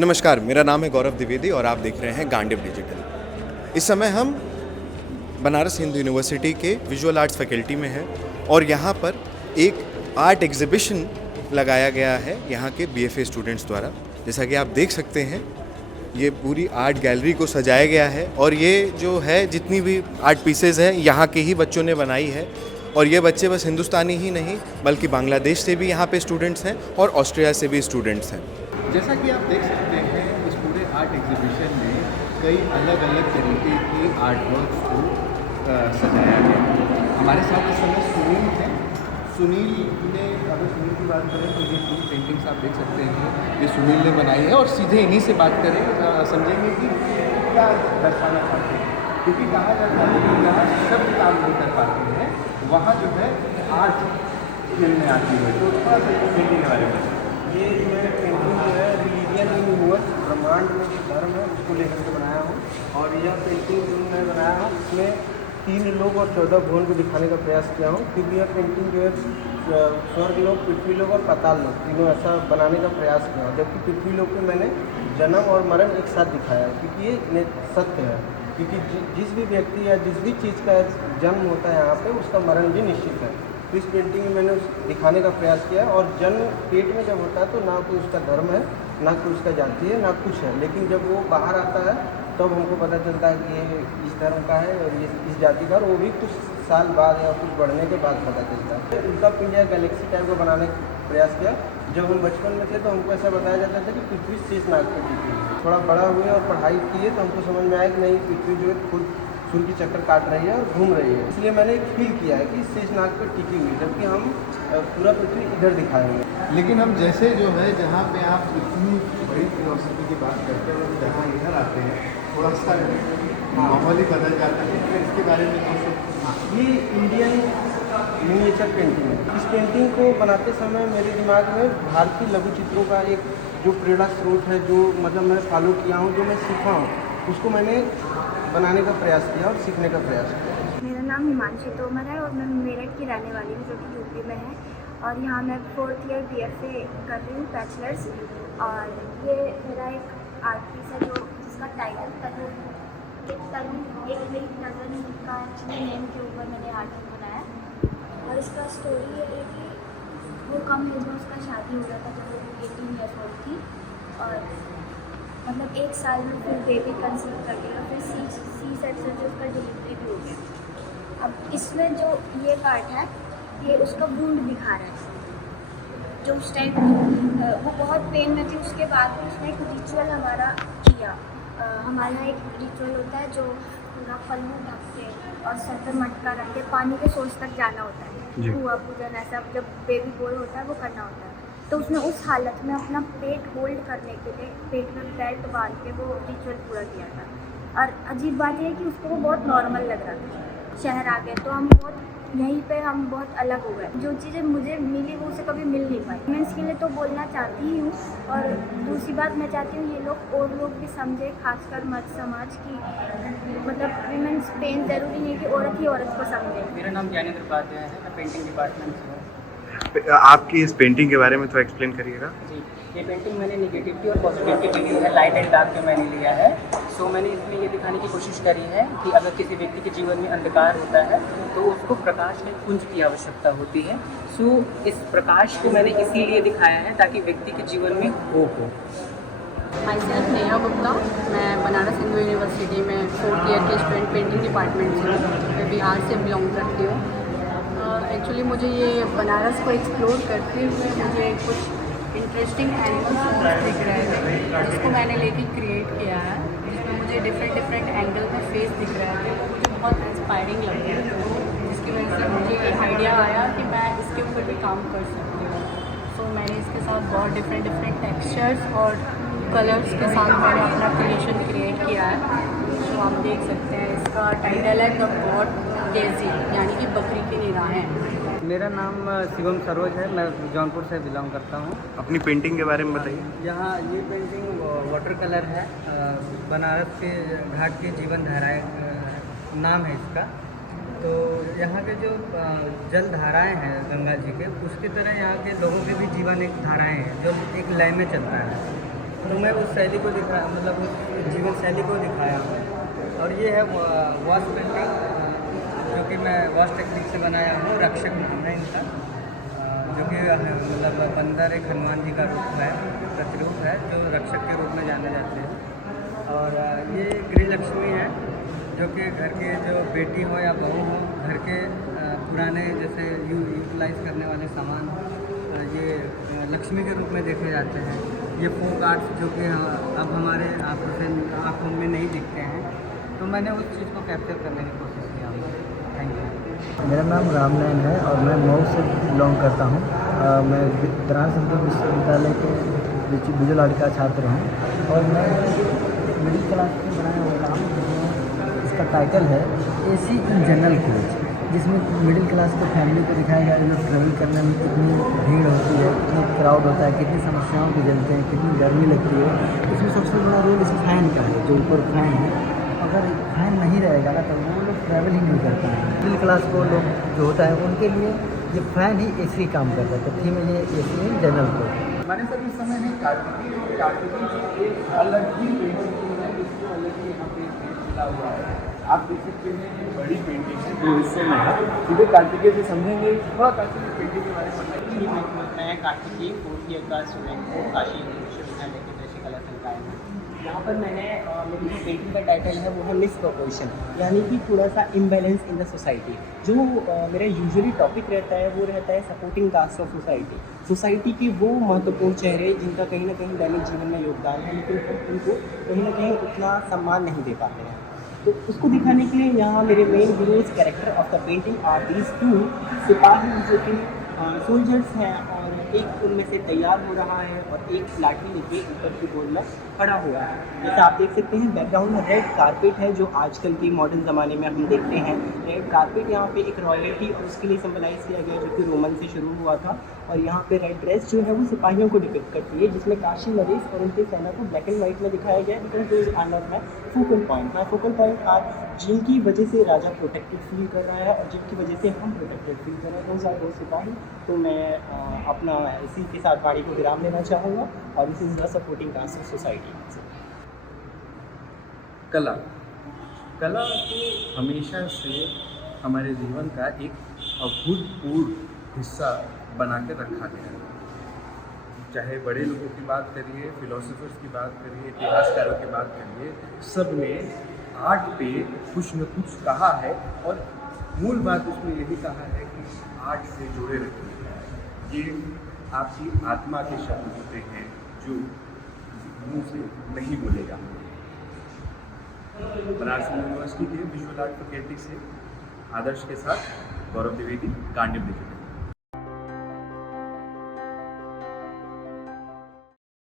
नमस्कार, मेरा नाम है गौरव द्विवेदी और आप देख रहे हैं गांडीव डिजिटल। इस समय हम बनारस हिंदू यूनिवर्सिटी के विजुअल आर्ट्स फैकल्टी में हैं और यहाँ पर एक आर्ट एग्जीबिशन लगाया गया है यहाँ के बीएफए स्टूडेंट्स द्वारा। जैसा कि आप देख सकते हैं, ये पूरी आर्ट गैलरी को सजाया गया है और ये जो है जितनी भी आर्ट पीसेज हैं यहाँ के ही बच्चों ने बनाई है। और ये बच्चे बस हिंदुस्तानी ही नहीं बल्कि बांग्लादेश से भी यहाँ पे स्टूडेंट्स हैं और ऑस्ट्रिया से भी स्टूडेंट्स हैं। जैसा कि आप देख सकते हैं, इस पूरे आर्ट एग्जीबिशन में कई अलग अलग तरीके की आर्ट वर्क्स को सजाया गया है। हमारे साथ इस समय सुनील हैं। सुनील ने, अगर सुनील की बात करें तो ये पूरी पेंटिंग्स आप देख सकते हैं, ये सुनील ने बनाई है और सीधे इन्हीं से बात करें समझेंगे कि क्या दर्शाना चाहते हैं। क्योंकि कहा जाता है कि जहाँ सब काम नहीं कर पाते हैं वहाँ जो है आर्ट खेलने आती है। तो थोड़ा सा पेंटिंग के बारे में ये मैं पेंटिंग जो है रिलीजियन इन यूनिवर्स, ब्रह्मांड में जो धर्म है उसको लेकर के बनाया हूँ। और यह पेंटिंग जो मैं बनाया हूँ इसमें 3 लोक और 14 भुवन को दिखाने का प्रयास किया हूँ। क्योंकि यह पेंटिंग जो है स्वर्ग लोक, पृथ्वी लोक और पाताल लोक तीनों ऐसा बनाने का प्रयास किया हूँ। जबकि पृथ्वी लोक में मैंने जन्म और मरण एक साथ दिखाया है, क्योंकि ये सत्य है। क्योंकि जिस भी व्यक्ति या जिस भी चीज़ का जन्म होता है यहाँ पे, उसका मरण भी निश्चित है। तो इस पेंटिंग में मैंने दिखाने का प्रयास किया। और जन्म पेट में जब होता है तो ना कोई उसका धर्म है, ना कोई उसका जाति है, ना कुछ है। लेकिन जब वो बाहर आता है तब हमको पता चलता है कि ये इस धर्म का है और ये इस जाति का, और वो भी कुछ साल बाद या कुछ बढ़ने के बाद पता चलता है। उनका पिंजरा गैलेक्सी टाइप का बनाने का प्रयास किया। जब हम बचपन में थे तो हमको ऐसा बताया जाता था कि पृथ्वी शेषनाग पर टिकी है। थोड़ा बड़ा हुए और पढ़ाई किए तो हमको समझ में आया कि नहीं, पृथ्वी जो है खुद सूर्य की चक्कर काट रही है और घूम रही है। इसलिए मैंने एक फील किया है कि शेषनाग पर टिकी हुई, जबकि हम पूरा पृथ्वी इधर दिखाएंगे। लेकिन हम जैसे जो है जहाँ पे आप इतनी बड़ी फिलोसफी की बात करते हैं और जहाँ इधर आते हैं थोड़ा सा माहौल ही बदल जाता है। तो इसके बारे में ये इंडियन मिनिएचर पेंटिंग है। इस पेंटिंग को बनाते समय मेरे दिमाग में भारतीय लघु चित्रों का एक जो प्रेरणा स्रोत है, जो मतलब मैं फॉलो किया हूँ, जो मैं सीखा हूँ, उसको मैंने बनाने का प्रयास किया और सीखने का प्रयास किया। मेरा नाम हिमांशी तोमर है और मैं मेरठ की रहने वाली हूँ, जो कि यूपी में है। और यहाँ मैं 4th ईयर बीएफए कर रही हूँ, बैचलर्स। और ये मेरा एक आर्ट पीस है जो जिसका टाइटल तरुण, एक मेरी कज़न का नेम के ऊपर मैंने आर्ट बनाया। और इसका स्टोरी ये है कि वो कम एज में उसका शादी हो गया था जब वो 18 ईयर्स ओल्ड थी। और मतलब 1 साल में फिर बेबी कंसीव कर लिया, फिर सी सेक्शन से उसका डिलीवरी भी हो गया। अब इसमें जो ये पार्ट है ये उसका वुंड दिखा रहा है, जो उस टाइम वो बहुत पेन में थी। उसके बाद भी उसने एक रिचुअल हमारा किया। हमारा एक रिचुअल होता है जो पूरा पल्लू ढक के और सर पर मटका रख के पानी के सोर्स तक जाना होता है। हुआ पूजन ऐसा जब बेबी बॉय होता है वो करना होता है। तो उसने उस हालत में अपना पेट होल्ड करने के लिए पेट में बेल्ट बांध के वो रिचुअल पूरा किया था। और अजीब बात यह है कि उसको वो बहुत नॉर्मल लग रहा था। शहर आ गए तो हम बहुत अलग हो गए। जो चीज़ें मुझे मिली वो उसे कभी मिल नहीं पाई। वुमेंस के लिए तो बोलना चाहती ही हूँ। और दूसरी बात मैं चाहती हूँ ये लोग और लोग भी समझे, खासकर मर्द समाज की, मतलब वुमेंस पेन ज़रूरी नहीं कि औरत ही औरत को समझे। मेरा नाम ज्ञानेंद्र उपाध्याय है, मैं पेंटिंग डिपार्टमेंट से हूँ। आपकी इस पेंटिंग के बारे में थोड़ा एक्सप्लेन करिएगा। जी, ये पेंटिंग मैंने निगेटिविटी और पॉजिटिविटी के लिए है, लाइट एंड डार्क में मैंने लिया है। सो मैंने इसमें ये दिखाने की कोशिश करी है कि अगर किसी व्यक्ति के जीवन में अंधकार होता है तो उसको प्रकाश के पुंज की आवश्यकता होती है। सो इस प्रकाश को मैंने इसीलिए दिखाया है ताकि व्यक्ति के जीवन में होप हो। माई सेल्फ नेहा गुप्ता, मैं बनारस हिंदू यूनिवर्सिटी में 4th ईयर के स्टूडेंट पेंटिंग डिपार्टमेंट से हूँ। मैं बिहार से बिलोंग करती हूँ। एक्चुअली मुझे ये बनारस को एक्सप्लोर करते हुए मुझे कुछ इंटरेस्टिंग एनिमल्स दिख रहे थे, जिसको मैंने लेके क्रिएट किया है, जिसमें मुझे डिफरेंट एंगल में फेस दिख रहे थे। वो मुझे बहुत इंस्पायरिंग लगे, जिसकी वजह से मुझे ये आइडिया आया कि मैं इसके ऊपर भी काम कर सकती हूँ। सो मैंने इसके साथ बहुत डिफरेंट टेक्सचर्स और कलर्स के साथ मैंने अपना क्रिएशन क्रिएट किया है। तो आप देख सकते हैं, इसका टाइटल है द गॉड गेजी, यानी कि बकरी की निगाहें। मेरा नाम शिवम सरोज है, मैं जौनपुर से बिलोंग करता हूँ। अपनी पेंटिंग के बारे में बताइए। यहाँ ये पेंटिंग वाटर कलर है, बनारस के घाट की जीवन धाराएँ नाम है इसका। तो यहाँ के जो जल धाराएँ हैं गंगा जी के, उसकी तरह यहाँ के लोगों के भी जीवन एक धाराएँ हैं जो एक लय में चलता है। तो मैं उस शैली को दिखाया, मतलब उस जीवन शैली को दिखाया हूँ। और ये है वॉश पेंटिंग, जो कि मैं वॉश टेक्निक से बनाया हूँ। रक्षक नाम है इनका, जो कि मतलब बंदर एक हनुमान जी का रूप है, प्रतिरूप है, जो रक्षक के रूप में जाने जाते हैं। और ये गृह लक्ष्मी है, जो कि घर के जो बेटी हो या बहू हो, घर के पुराने जैसे यूटिलाइज करने वाले सामान ये लक्ष्मी के रूप में देखे जाते हैं। ये फोक आर्ट्स जो कि अब हमारे आँखों में नहीं दिखते हैं, तो मैंने उस चीज़ को कैप्चर करने की कोशिश किया हूँ। Thank you. मेरा नाम रामनयन है और मैं मऊ से बिलोंग करता हूँ। मैं बनारस हिंदू विश्वविद्यालय के विजुअल आर्ट का छात्र हूँ और मैं मिडिल क्लास में बनाया हुआ काम, जिसमें इसका टाइटल है AC इन जनरल कोच, जिसमें मिडिल क्लास को फैमिली को दिखाया गया है जो ट्रैवल करने में कितनी भीड़ होती है, कितनी क्राउड होता है, कितनी समस्याओं को झेलते हैं, कितनी गर्मी लगती है। इसमें सबसे बड़ा रोल इस फैन का है, जो ऊपर फैन है। अगर फैन नहीं रहेगा ना तो वो लोग ट्रैवल ही नहीं कर पाएंगे। मिडिल क्लास को लोग जो होता है उनके लिए ये फैन ही AC काम करता है। तो थी में ये AC इन जनरल कोच। हमारे साथ इस समय है कार्तिकी, और कार्तिकी की एक अलग ही पेंटिंग है, जिसको अलग ही यहाँ पे मिला हुआ है। आप देख सकते हैं ये बड़ी पेंटिंग है, 2 हिस्सों में है। सीधे कार्तिकेय से समझेंगे, थोड़ा कार्तिकेय पेंटिंग के बारे में बताइए। मैं कार्तिकी 4th ईयर का स्टूडेंट हूँ, काशी हिंदू विश्वविद्यालय के दृश्य कला संकाय में। यहाँ पर मैंने मेरी जो पेंटिंग का टाइटल है वो है मिसप्रोपोर्शन, यानी कि थोड़ा सा इम्बैलेंस इन द सोसाइटी। जो मेरा यूजुअली टॉपिक रहता है वो रहता है supporting cast of society. Society के वो महत्वपूर्ण चेहरे जिनका कहीं ना कहीं दैनिक जीवन में योगदान है, लेकिन हम उनको कहीं ना कहीं उतना सम्मान नहीं दे पाते हैं। तो उसको दिखाने के लिए यहाँ मेरे main heroes character of the painting are these 2 सिपाही, जो कि सोल्जर्स हैं, और एक उनमें से तैयार हो रहा है और एक लाठी लेके ऊपर की गोल में खड़ा हुआ है। जैसे आप देख सकते हैं बैकग्राउंड में रेड कारपेट है, जो आजकल के मॉडर्न ज़माने में हम देखते हैं। रेड कारपेट यहाँ पे एक रॉयल्टी और उसके लिए सिंबलाइज किया गया, जो कि रोमन से शुरू हुआ था। और यहाँ पे रेड ड्रेस जो है वो सिपाहियों को डिपिक्ट करती है, जिसमें काशी नरेश और उनके सेना को ब्लैक एंड वाइट में दिखाया गया है, because those are not my focal point. My focal point are जिनकी वजह से राजा प्रोटेक्टेड फील कर रहा है और जिनकी वजह से हम प्रोटेक्टेड फील कर रहे हैं, दोज आर वो सिपाही। तो मैं अपना इसी के साथ वाणी को विराम देना चाहूँगा, और this is the supporting cast of society. कला तो हमेशा से हमारे जीवन का एक अभूतपूर्व हिस्सा बना के रखा गया है। चाहे बड़े लोगों की बात करिए, फिलोसोफर्स की बात करिए, इतिहासकारों की बात करिए, सब ने आर्ट पे कुछ न कुछ कहा है, और मूल बात उसमें यही कहा है कि आर्ट से जुड़े रहिए। ये आपकी आत्मा के शब्द होते हैं जो मुंह से नहीं बोले जाते। बनारस यूनिवर्सिटी के विजुअल आर्ट फैकल्टी से आदर्श के साथ गौरव द्विवेदी, गांडीव डिजिटल।